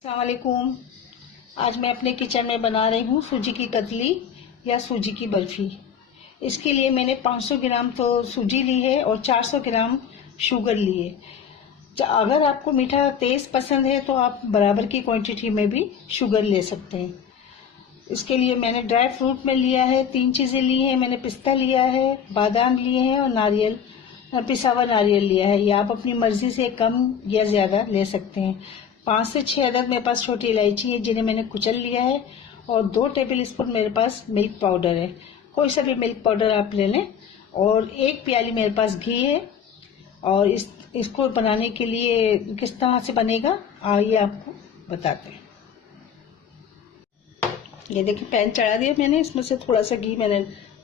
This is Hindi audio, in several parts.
अस्सलाम वालेकुम। आज मैं अपने किचन में बना रही हूँ सूजी की कतली या सूजी की बर्फी। इसके लिए मैंने 500 ग्राम तो सूजी ली है और 400 ग्राम शुगर ली है। अगर आपको मीठा तेज़ पसंद है तो आप बराबर की क्वांटिटी में भी शुगर ले सकते हैं। इसके लिए मैंने ड्राई फ्रूट में लिया है, 3 चीज़ें ली हैं। मैंने पिस्ता लिया है, बादाम लिए हैं और नारियल, पिसा हुआ नारियल लिया है। ये आप अपनी मर्जी से कम या ज़्यादा ले सकते हैं। 5 से 6 अदद मेरे पास छोटी इलायची है जिन्हें मैंने कुचल लिया है और 2 टेबल स्पून मेरे पास मिल्क पाउडर है। कोई सा भी मिल्क पाउडर आप ले लें। और 1 प्याली मेरे पास घी है। और इसको बनाने के लिए किस तरह से बनेगा आइए आपको बताते हैं। ये देखिए पैन चढ़ा दिया मैंने, इसमें से थोड़ा सा घी मैंने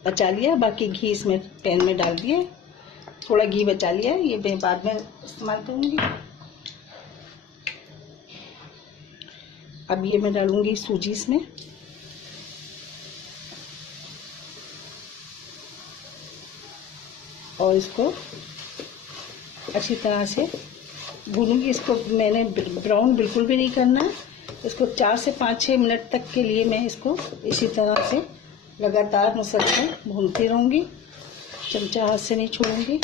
बचा लिया, बाकी घी इसमें पैन में डाल दिया। थोड़ा घी बचा लिया, ये मैं बाद में इस्तेमाल करूँगी। अब ये मैं डालूंगी सूजी इसमें। और इसको अच्छी तरह से भूनूंगी। इसको मैंने ब्राउन बिल्कुल भी नहीं करना है। इसको 4 से 5-6 मिनट तक के लिए मैं इसको इसी तरह से लगातार मुसलसल भूनती रहूंगी। चमचा हाथ से नहीं छोड़ूंगी।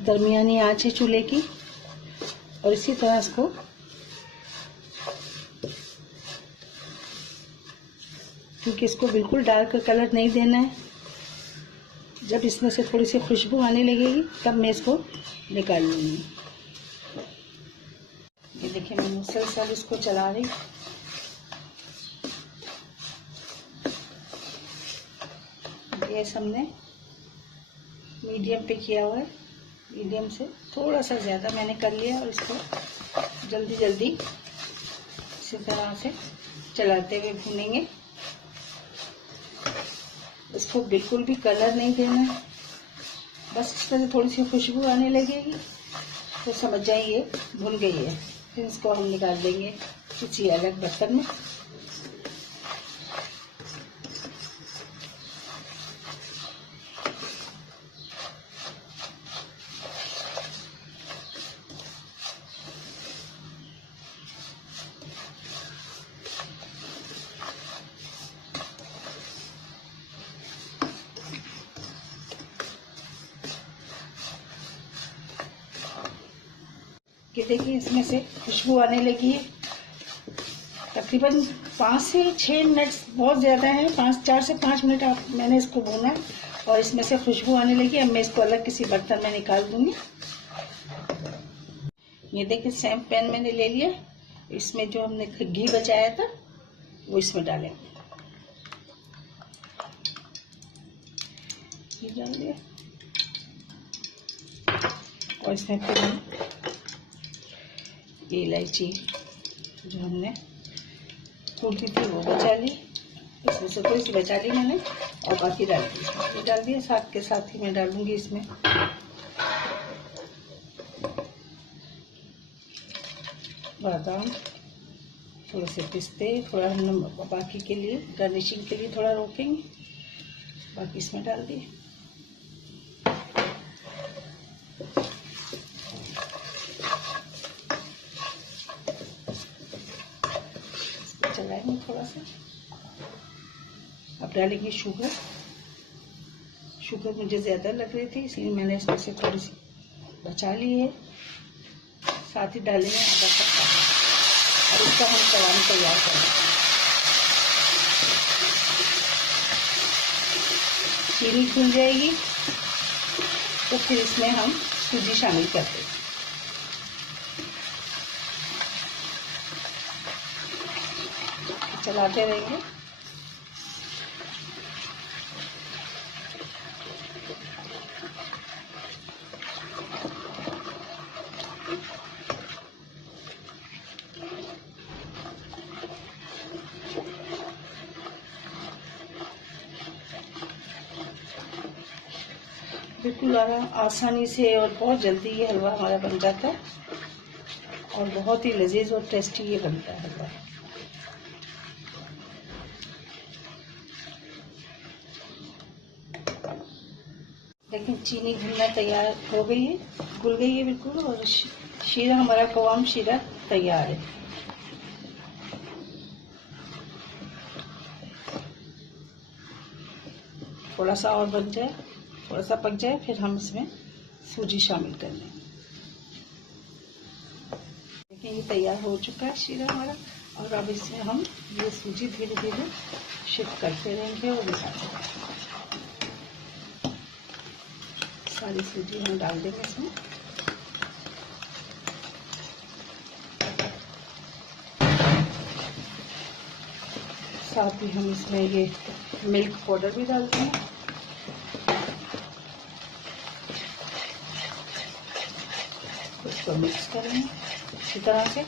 दरमियानी आंच है चूल्हे की। और इसी तरह इसको क्योंकि इसको बिल्कुल डार्क कलर नहीं देना है। जब इसमें से थोड़ी सी खुशबू आने लगेगी तब मैं इसको निकाल लूँगी। ये देखिए मैं मुसलसल इसको चला रही। गैस हमने मीडियम पे किया हुआ है। मीडियम से थोड़ा सा ज़्यादा मैंने कर लिया और इसको जल्दी जल्दी इसी तरह से चलाते हुए भूनेंगे। इसको बिल्कुल भी कलर नहीं देना है। बस इस तरह थोड़ी सी खुशबू आने लगेगी तो समझ जाइए भुन गई है। फिर इसको हम निकाल देंगे किसी अलग बर्तन में। कि देखिए इसमें से खुशबू आने लगी है। तकरीबन 5 से 6 मिनट बहुत ज़्यादा है। 4 से 5 मिनट मैंने इसको भूना है और इसमें से खुशबू आने लगी। अब मैं इसको अलग किसी बर्तन में निकाल दूंगी। ये देखिए सेम पैन मैंने ले लिया। इसमें जो हमने घी बचाया था वो इसमें डालेंगे। घी डाल दिया और इसमें फिर ये इलायची जो हमने कूटी थी वो बचा ली। इसमें से थोड़ी सी बचा ली मैंने और बाकी डाल दी। ये डाल दिया। साथ के साथ ही मैं डालूंगी इसमें बादाम, थोड़े से पिस्ते, थोड़ा हम बाकी के लिए गार्निशिंग के लिए थोड़ा रोकेंगे। बाकी इसमें डाल दिए। चलाएंगे थोड़ा सा। अब डालेंगे शुगर। शुगर मुझे ज़्यादा लग रही थी इसलिए मैंने इसमें से थोड़ी सी बचा ली है। साथ ही डालेंगे आधा कप और इसका हम चलाने तैयार करेंगे। चीनी खुल जाएगी तो फिर इसमें हम सूजी शामिल करते हैं। चलाते रहेंगे। बिल्कुल आसानी से और बहुत जल्दी ये हलवा हमारा बन जाता है और बहुत ही लजीज और टेस्टी ये बनता है हलवा। लेकिन चीनी घुलना तैयार हो गई है, घुल गई है बिल्कुल और शीरा हमारा कवाम शीरा तैयार है। थोड़ा सा और बन जाए, थोड़ा सा पक जाए, फिर हम इसमें सूजी शामिल कर लें। देखिए ये तैयार हो चुका है शीरा हमारा, और अब इसमें हम ये सूजी धीरे धीरे शिफ्ट करते रहेंगे और सारी सूजी हम डाल देंगे इसमें। साथ ही हम इसमें ये मिल्क पाउडर भी डालते हैं। इसको मिक्स करेंगे अच्छी तरह से।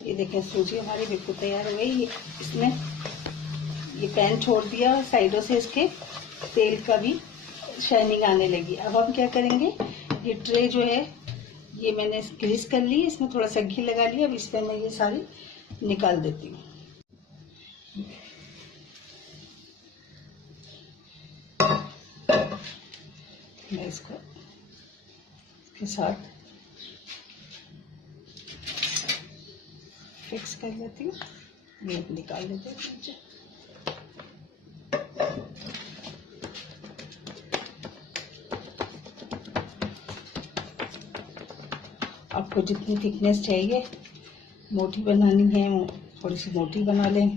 ये देखें सूजी हमारी बिल्कुल तैयार हो गई। इसमें ये पैन छोड़ दिया, साइडों से इसके तेल का भी शाइनिंग आने लगी। अब हम क्या करेंगे, ये ट्रे जो है ये मैंने ग्रीस कर ली, इसमें थोड़ा सा घी लगा लिया। अब इस पर मैं ये सारी निकाल देती हूँ। मैं इसको इसके साथ फिक्स कर लेती हूँ। ये निकाल लेते हैं नीचे। आपको जितनी थिकनेस चाहिए, मोटी बनानी है थोड़ी सी मोटी बना लें,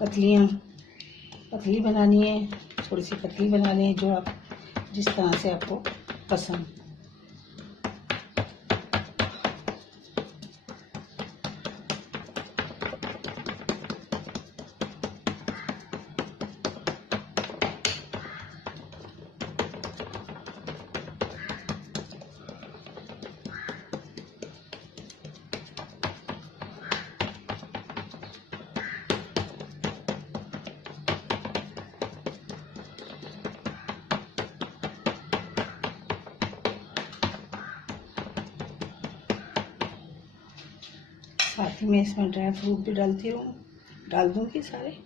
पतली बनानी है थोड़ी सी पतली बना लें, जो आप जिस तरह से आपको पसंद। साथ ही में इसमें ड्राई फ्रूट भी डाल दूंगी सारे।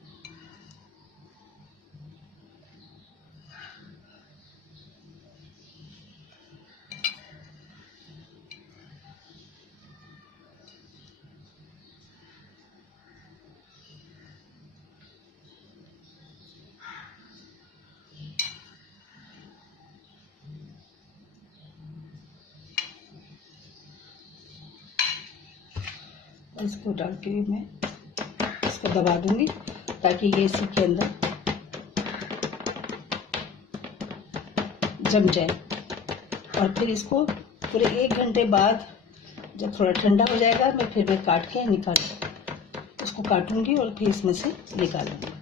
इसको डाल के मैं इसको दबा दूंगी ताकि ये इसी के अंदर जम जाए। और फिर इसको पूरे 1 घंटे बाद जब थोड़ा ठंडा हो जाएगा, मैं काट के इसको काटूंगी और फिर इसमें से निकालूंगी।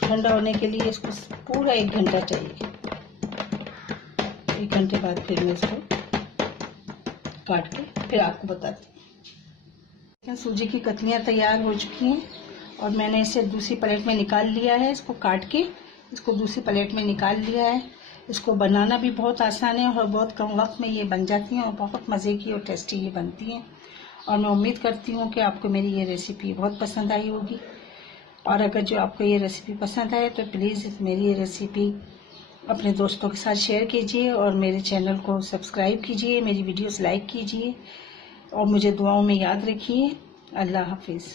ठंडा होने के लिए इसको पूरा 1 घंटा चाहिए। 1 घंटे बाद फिर मैं इसको काट के फिर आपको बताती हूँ। सूजी की कतलियाँ तैयार हो चुकी हैं और मैंने इसे दूसरी प्लेट में निकाल लिया है। इसको काट के इसको दूसरी प्लेट में निकाल लिया है। इसको बनाना भी बहुत आसान है और बहुत कम वक्त में ये बन जाती हैं और बहुत मज़े की और टेस्टी ये बनती हैं। और मैं उम्मीद करती हूँ कि आपको मेरी ये रेसिपी बहुत पसंद आई होगी। और अगर जो आपको ये रेसिपी पसंद आए तो प्लीज़ मेरी ये रेसिपी अपने दोस्तों के साथ शेयर कीजिए और मेरे चैनल को सब्सक्राइब कीजिए, मेरी वीडियोस लाइक कीजिए और मुझे दुआओं में याद रखिए। अल्लाह हाफिज़।